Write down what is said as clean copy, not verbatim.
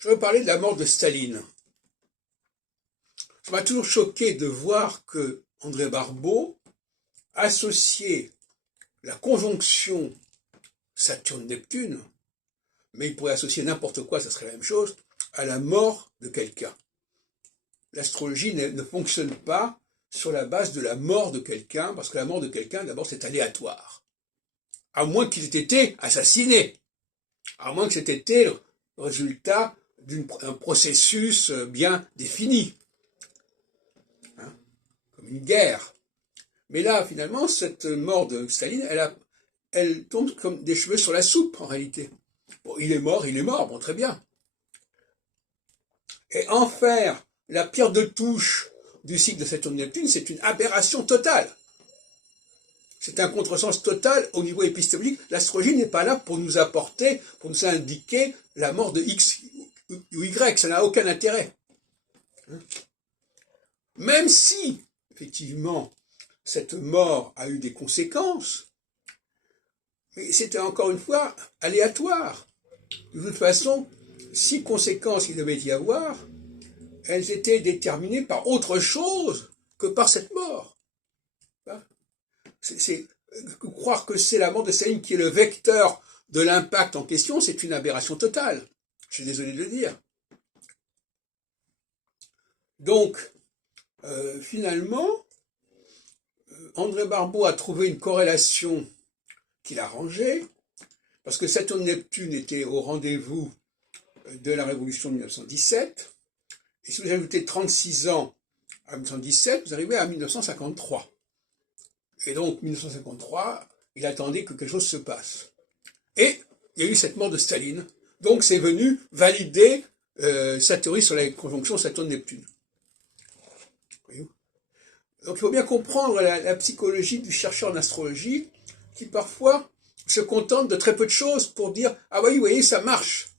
Je veux parler de la mort de Staline. Ça m'a toujours choqué de voir que André Barbeau associait la conjonction Saturne-Neptune, mais il pourrait associer n'importe quoi, ça serait la même chose, à la mort de quelqu'un. L'astrologie ne fonctionne pas sur la base de la mort de quelqu'un, parce que la mort de quelqu'un, d'abord, c'est aléatoire. À moins qu'il ait été assassiné, à moins que c'était été le résultat d'un processus bien défini, hein, comme une guerre. Mais là, finalement, cette mort de Staline, elle tombe comme des cheveux sur la soupe, en réalité. Bon, il est mort, bon, très bien. Et en faire la pierre de touche du cycle de Saturne-Neptune, c'est une aberration totale. C'est un contresens total au niveau épistémologique. L'astrologie n'est pas là pour nous apporter, pour nous indiquer la mort de X ou Y, ça n'a aucun intérêt. Même si, effectivement, cette mort a eu des conséquences, mais c'était encore une fois aléatoire. De toute façon, si conséquences il devait y avoir, elles étaient déterminées par autre chose que par cette mort. Croire que c'est la mort de Staline qui est le vecteur de l'impact en question, c'est une aberration totale. Je suis désolé de le dire. Donc, finalement, André Barbeau a trouvé une corrélation qu'il a rangée, parce que Saturne-Neptune était au rendez-vous de la Révolution de 1917, et si vous ajoutez 36 ans à 1917, vous arrivez à 1953. Et donc, 1953, il attendait que quelque chose se passe. Et il y a eu cette mort de Staline. Donc, c'est venu valider sa théorie sur la conjonction Saturne-Neptune. Donc, il faut bien comprendre la psychologie du chercheur en astrologie qui, parfois, se contente de très peu de choses pour dire « Ah oui, vous voyez, ça marche ».